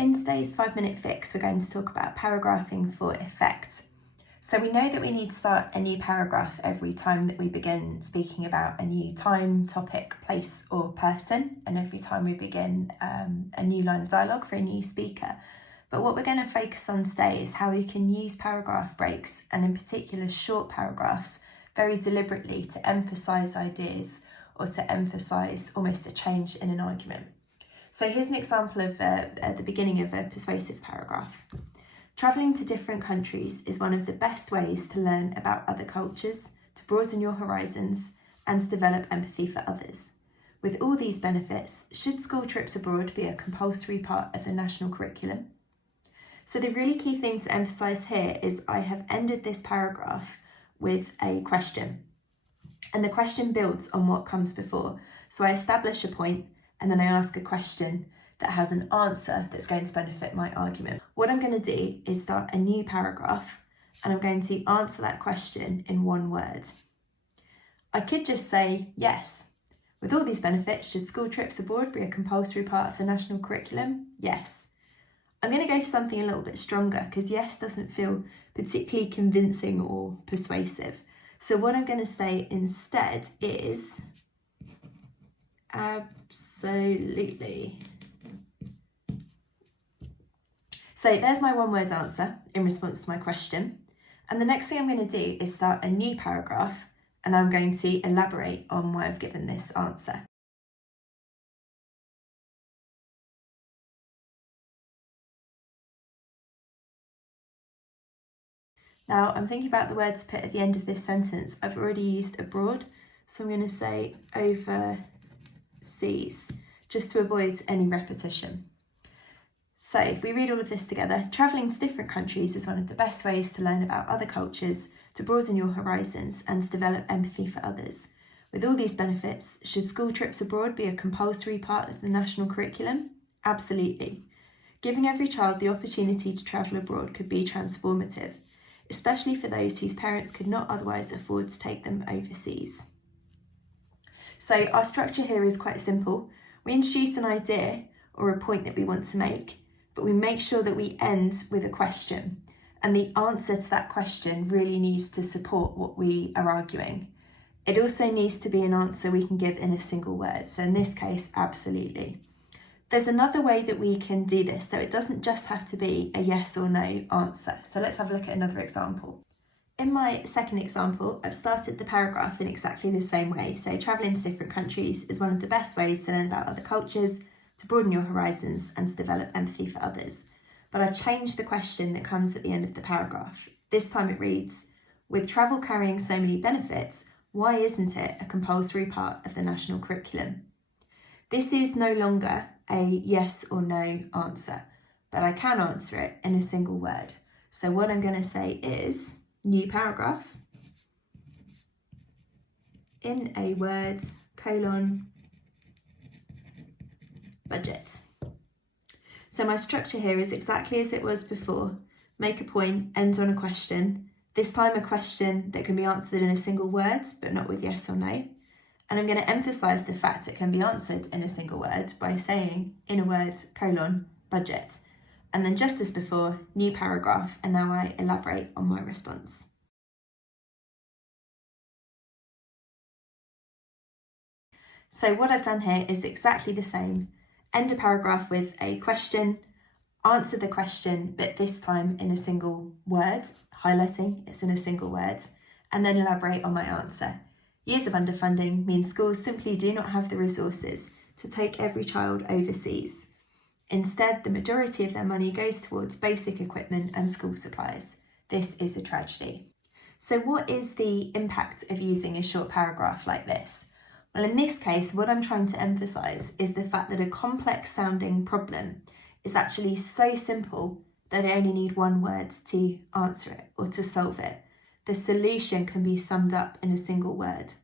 In today's 5-minute fix, we're going to talk about paragraphing for effect. So we know that we need to start a new paragraph every time that we begin speaking about a new time, topic, place or person, and every time we begin a new line of dialogue for a new speaker. But what we're going to focus on today is how we can use paragraph breaks, and in particular short paragraphs, very deliberately to emphasise ideas or to emphasise almost a change in an argument. So here's an example of at the beginning of a persuasive paragraph. Travelling to different countries is one of the best ways to learn about other cultures, to broaden your horizons, and to develop empathy for others. With all these benefits, should school trips abroad be a compulsory part of the national curriculum? So the really key thing to emphasise here is I have ended this paragraph with a question. And the question builds on what comes before. So I establish a point and then I ask a question that has an answer that's going to benefit my argument. What I'm going to do is start a new paragraph and I'm going to answer that question in one word. I could just say yes. With all these benefits, should school trips abroad be a compulsory part of the national curriculum? Yes. I'm going to go for something a little bit stronger because yes doesn't feel particularly convincing or persuasive. So what I'm going to say instead is absolutely. So there's my one-word answer in response to my question. And the next thing I'm going to do is start a new paragraph and I'm going to elaborate on why I've given this answer. Now I'm thinking about the word to put at the end of this sentence. I've already used abroad, so I'm going to say overseas, just to avoid any repetition. So if we read all of this together, travelling to different countries is one of the best ways to learn about other cultures, to broaden your horizons and to develop empathy for others. With all these benefits, should school trips abroad be a compulsory part of the national curriculum? Absolutely. Giving every child the opportunity to travel abroad could be transformative, especially for those whose parents could not otherwise afford to take them overseas. So our structure here is quite simple. We introduce an idea or a point that we want to make, but we make sure that we end with a question. And the answer to that question really needs to support what we are arguing. It also needs to be an answer we can give in a single word. So in this case, absolutely. There's another way that we can do this, so it doesn't just have to be a yes or no answer. So let's have a look at another example. In my second example, I've started the paragraph in exactly the same way. So travelling to different countries is one of the best ways to learn about other cultures, to broaden your horizons and to develop empathy for others. But I've changed the question that comes at the end of the paragraph. This time it reads, with travel carrying so many benefits, why isn't it a compulsory part of the national curriculum? This is no longer a yes or no answer, but I can answer it in a single word. So what I'm going to say is, new paragraph, in a word, budget. So my structure here is exactly as it was before. Make a point, ends on a question. This time a question that can be answered in a single word, but not with yes or no. And I'm going to emphasise the fact it can be answered in a single word by saying, in a word, budget. And then just as before, new paragraph, and now I elaborate on my response. So what I've done here is exactly the same. End a paragraph with a question, answer the question, but this time in a single word, highlighting it's in a single word, and then elaborate on my answer. Years of underfunding means schools simply do not have the resources to take every child overseas. Instead, the majority of their money goes towards basic equipment and school supplies. This is a tragedy. So what is the impact of using a short paragraph like this? Well, in this case, what I'm trying to emphasise is the fact that a complex sounding problem is actually so simple that I only need one word to answer it or to solve it. The solution can be summed up in a single word.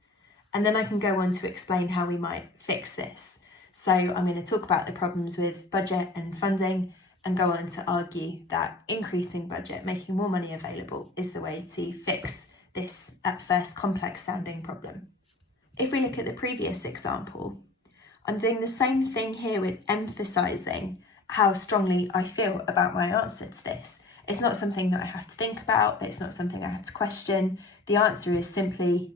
And then I can go on to explain how we might fix this. So I'm going to talk about the problems with budget and funding and go on to argue that increasing budget, making more money available, is the way to fix this at first complex sounding problem. If we look at the previous example, I'm doing the same thing here with emphasising how strongly I feel about my answer to this. It's not something that I have to think about. It's not something I have to question. The answer is simply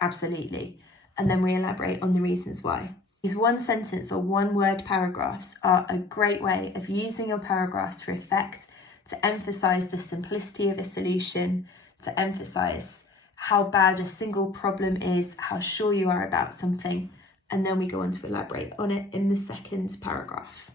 absolutely. And then we elaborate on the reasons why. These one sentence or one word paragraphs are a great way of using your paragraphs for effect, to emphasise the simplicity of a solution, to emphasise how bad a single problem is, how sure you are about something, and then we go on to elaborate on it in the second paragraph.